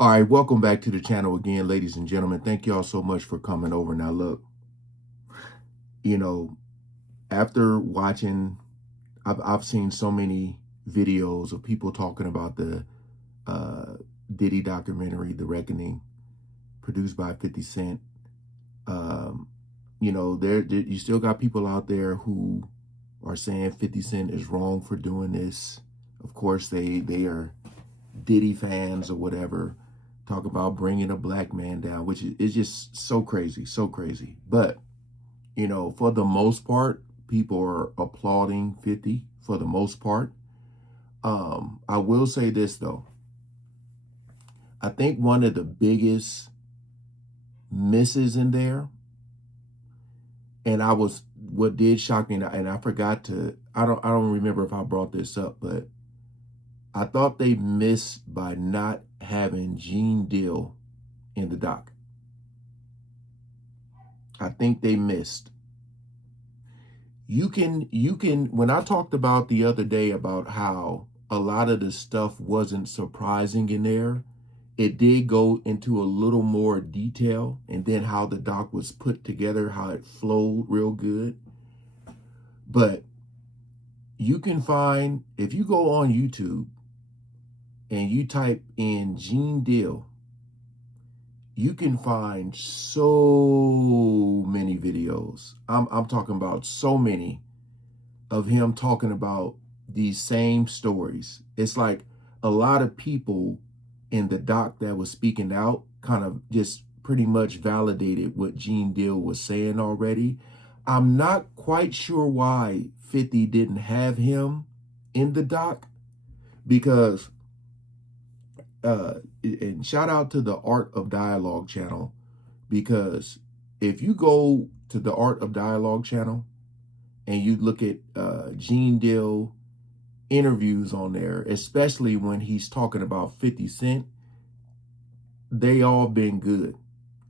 All right, welcome back to the channel again, ladies and gentlemen. Thank y'all so much for coming over. Now, look, you know, after watching, I've seen so many videos of people talking about the uh, Diddy documentary, The Reckoning, produced by 50 Cent. Um, you still got people out there who are saying 50 Cent is wrong for doing this. Of course, they are Diddy fans or whatever, talk about bringing a black man down, which is just so crazy, so crazy. But, for the most part, people are applauding 50 for the most part. I will say this, though. I think one of the biggest misses in there, and what did shock me, and I forgot to, I don't remember if I brought this up, but I thought they missed by not having Gene Deal in the doc. I think they missed. You can when I talked about the other day about how a lot of the stuff wasn't surprising in there, it did go into a little more detail, and then how the doc was put together, how it flowed real good. But you can find, if you go on YouTube and you type in Gene Deal, you can find so many videos. I'm talking about so many of him talking about these same stories. It's like a lot of people in the doc that was speaking out kind of just pretty much validated what Gene Deal was saying already. I'm not quite sure why 50 didn't have him in the doc, because and shout out to the Art of Dialogue channel, because if you go to the Art of Dialogue channel and you look at Gene Deal interviews on there, especially when he's talking about 50 Cent, they all been good.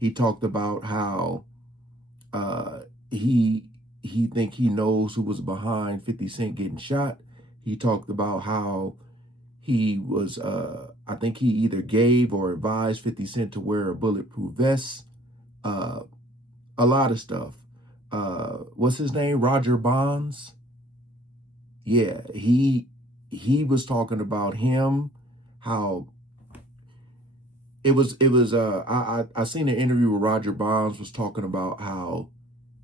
He talked about how he think he knows who was behind 50 Cent getting shot. He talked about how he was, I think he either gave or advised 50 Cent to wear a bulletproof vest. A lot of stuff. What's his name? Roger Bonds. Yeah, he was talking about him, how I seen an interview with Roger Bonds was talking about how,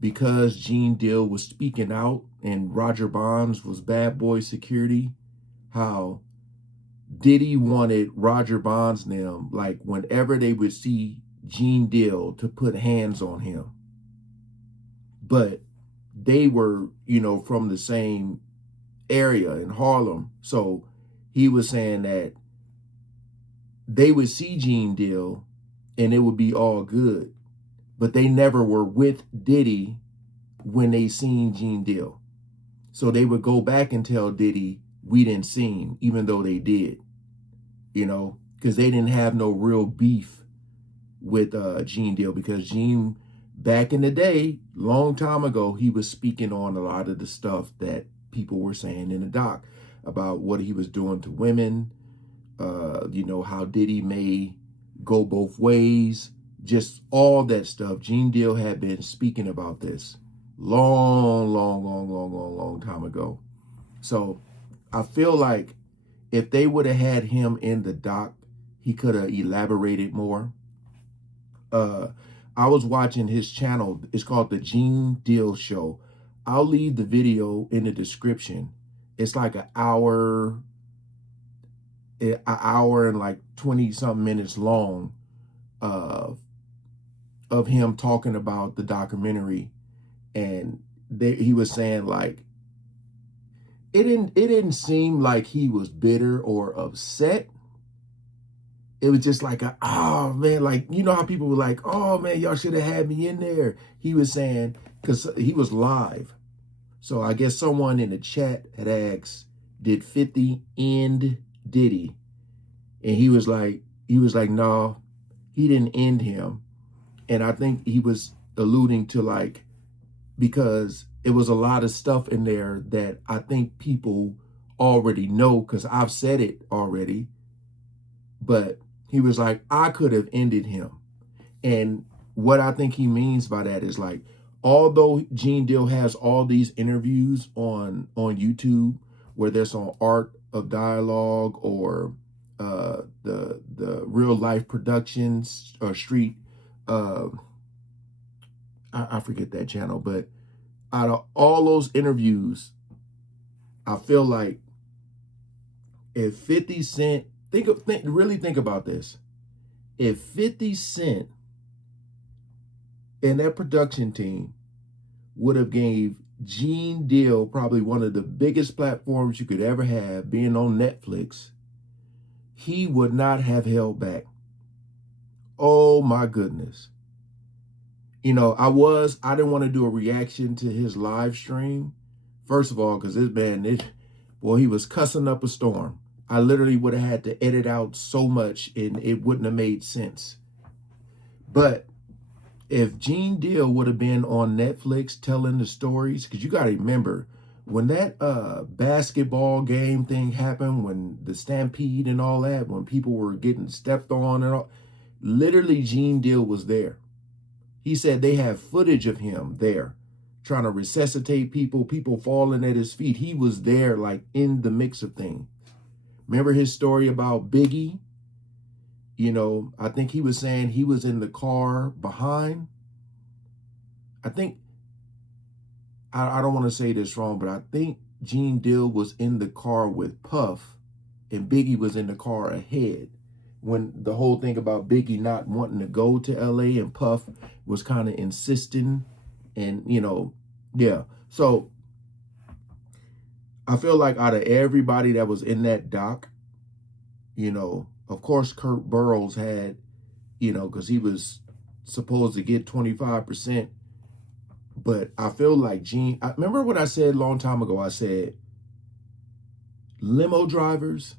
because Gene Deal was speaking out and Roger Bonds was bad boy security, how Diddy wanted Roger Bonds and them, like, whenever they would see Gene Deal, to put hands on him. But they were, from the same area in Harlem. So he was saying that they would see Gene Deal and it would be all good. But they never were with Diddy when they seen Gene Deal. So they would go back and tell Diddy, we didn't see him, even though they did, because they didn't have no real beef with Gene Deal, because Gene, back in the day, long time ago, he was speaking on a lot of the stuff that people were saying in the doc about what he was doing to women, how Diddy may go both ways, just all that stuff. Gene Deal had been speaking about this long time ago. So I feel like if they would have had him in the doc, he could have elaborated more. I was watching his channel. It's called the Gene Deal Show. I'll leave the video in the description. It's like an hour and like 20 something minutes long of him talking about the documentary. And he was saying, like, it didn't seem like he was bitter or upset. It was just like, oh man, like, how people were like, oh man, y'all should have had me in there. He was saying, because he was live. So I guess someone in the chat had asked, did 50 end Diddy? And he was like, no, he didn't end him. And I think he was alluding to, like, because it was a lot of stuff in there that I think people already know, because I've said it already. But He was like, I could have ended him. And what I think he means by that is like, although Gene Deal has all these interviews on YouTube, whether it's on Art of Dialogue or the real life productions or street, uh, I forget that channel, but out of all those interviews, I feel like if 50 Cent, really think about this. If 50 Cent and that production team would have gave Gene Deal probably one of the biggest platforms you could ever have, being on Netflix, he would not have held back. Oh my goodness. You know, I didn't want to do a reaction to his live stream. First of all, because this man, he was cussing up a storm. I literally would have had to edit out so much and it wouldn't have made sense. But if Gene Deal would have been on Netflix telling the stories, because you got to remember, when that basketball game thing happened, when the stampede and all that, when people were getting stepped on and all, literally Gene Deal was there. He said they have footage of him there trying to resuscitate people falling at his feet. He was there like in the mix of things. Remember his story about Biggie? You know, I think he was saying he was in the car behind. I think, I don't want to say this wrong, but I think Gene Deal was in the car with Puff and Biggie was in the car ahead. When the whole thing about Biggie not wanting to go to LA and Puff was kind of insisting and, you know, yeah. So I feel like out of everybody that was in that doc, you know, of course, Kurt Burrows had, you know, because he was supposed to get 25%. But I feel like I remember what I said a long time ago. I said, limo drivers,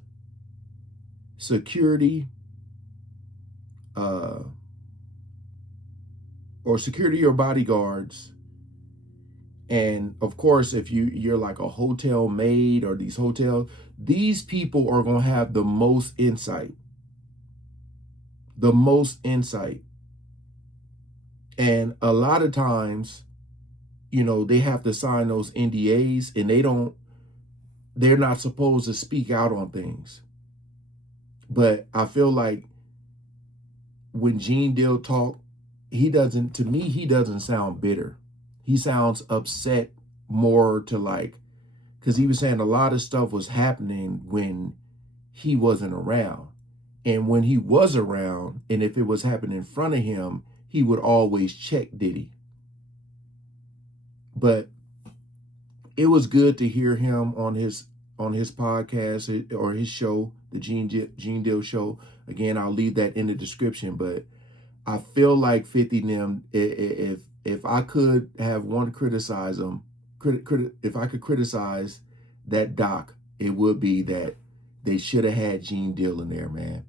security, or security or bodyguards, and of course, if you're like a hotel maid or these hotels, these people are going to have the most insight. The most insight. And a lot of times, you know, they have to sign those NDAs and they're not supposed to speak out on things. But I feel like when Gene Deal talk, he doesn't sound bitter. He sounds upset more to like, because he was saying a lot of stuff was happening when he wasn't around. And when he was around, and if it was happening in front of him, he would always check Diddy. But it was good to hear him on his podcast or his show, the Gene Deal show. Again, I'll leave that in the description. But I feel like 50 them, if I could have one criticism, if I could criticize that doc, it would be that they should have had Gene Deal in there, man.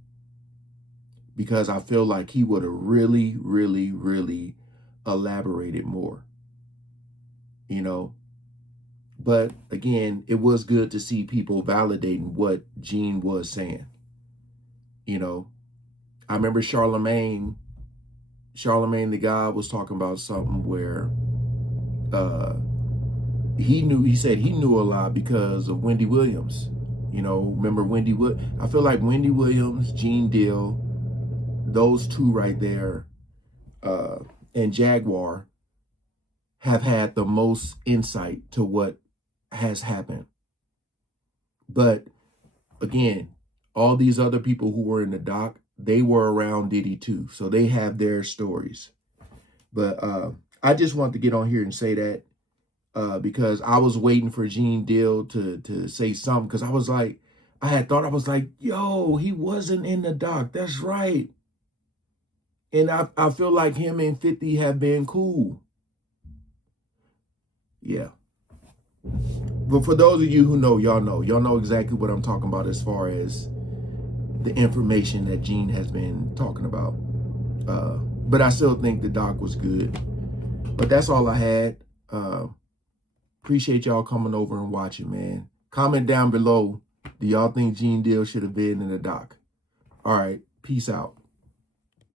Because I feel like he would have really, really, really elaborated more. You know? But again, it was good to see people validating what Gene was saying. You know? I remember Charlemagne the God was talking about something where he said he knew a lot because of Wendy Williams. You know, remember Wendy I feel like Wendy Williams, Gene Deal, those two right there, and Jaguar have had the most insight to what has happened. But again, all these other people who were in the doc, they were around Diddy too. So they have their stories. But I just want to get on here and say that because I was waiting for Gene Deal to say something. Because I was like, yo, he wasn't in the doc. That's right. And I feel like him and 50 have been cool. Yeah. But for those of you who know, y'all know exactly what I'm talking about as far as the information that Gene has been talking about. But I still think the doc was good. But that's all I had. Appreciate y'all coming over and watching, man. Comment down below. Do y'all think Gene Deal should have been in the doc? All right. Peace out.